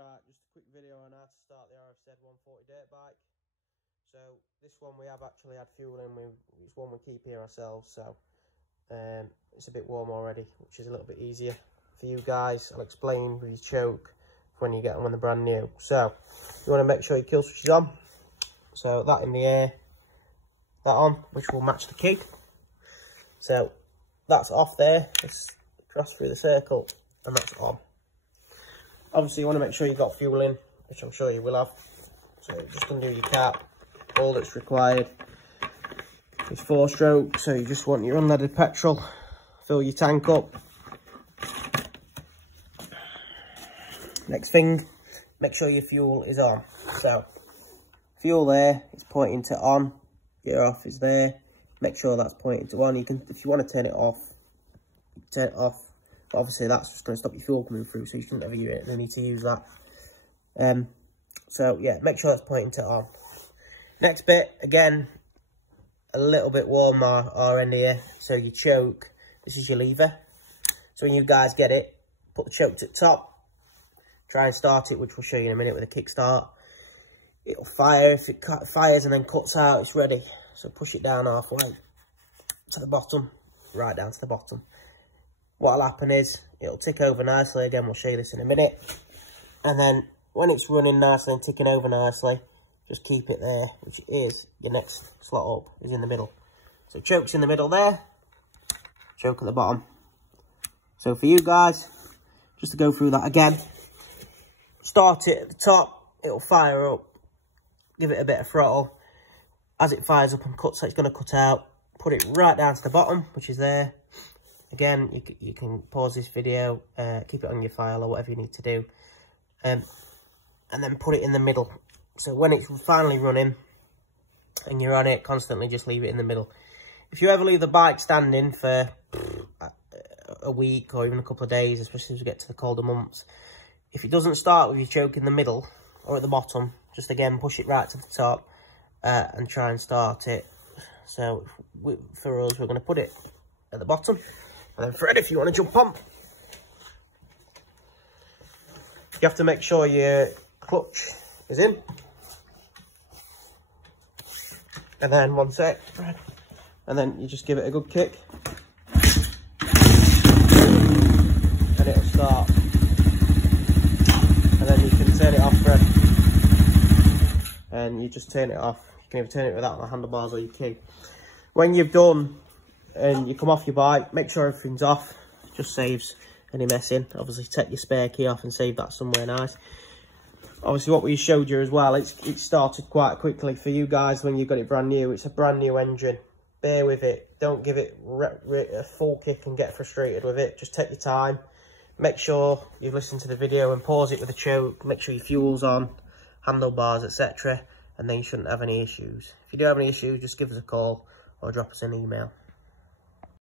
Right, just a quick video on how to start the RFZ 140 dirt bike. So this one we have actually had fuel in, it's one we keep here ourselves, so it's a bit warm already, which is a little bit easier for you guys. I'll explain with your choke when you get them when they're brand new. So you want to make sure your kill switch is on, so that in the air, that on, which will match the key. So that's off there, just cross through the circle, and that's on. Obviously you want to make sure you've got fuel in, which I'm sure you will have. So just undo your cap. All that's required is 4-stroke, so you just want your unleaded petrol. Fill your tank up. Next thing, make sure your fuel is on. So fuel there, it's pointing to on. Gear off is there. Make sure that's pointing to on. You can, if you want to turn it off, turn it off. But obviously that's just going to stop your fuel coming through, so you shouldn't ever need to use that. So yeah, make sure that's pointing to on. Next bit, again, a little bit warm our end here. So your choke, this is your lever. So when you guys get it, put the choke to the top. Try and start it, which we'll show you in a minute with a kickstart. It'll fire. If it fires and then cuts out, it's ready. So push it down halfway to the bottom, right down to the bottom. What'll happen is it'll tick over nicely. Again, we'll show you this in a minute. And then when it's running nicely and ticking over nicely, just keep it there, which is your next slot up is in the middle. So choke's in the middle there, choke at the bottom. So for you guys, just to go through that again, start it at the top, it'll fire up, give it a bit of throttle. As it fires up and cuts, it's going to cut out. Put it right down to the bottom, which is there. Again, you can pause this video, keep it on your file or whatever you need to do. And then put it in the middle. So when it's finally running and you're on it constantly, just leave it in the middle. If you ever leave the bike standing for a week or even a couple of days, especially as we get to the colder months, if it doesn't start with your choke in the middle or at the bottom, just again push it right to the top and try and start it. So for us, we're going to put it at the bottom. And then Fred, if you want to jump on, you have to make sure your clutch is in. And then one sec, Fred. And then you just give it a good kick. And it'll start. And then you can turn it off, Fred. And you just turn it off. You can either turn it with that on the handlebars or your key. When you've done and you come off your bike, make sure everything's off. It just saves any messing. Obviously take your spare key off and save that somewhere nice. Obviously what we showed you as well, it started quite quickly for you guys when you got it brand new. It's a brand new engine. Bear with it. Don't give it a full kick and get frustrated with it. Just take your time. Make sure you've listened to the video and pause it with a choke. Make sure your fuel's on, handlebars, etc. And then you shouldn't have any issues. If you do have any issues, just give us a call or drop us an email.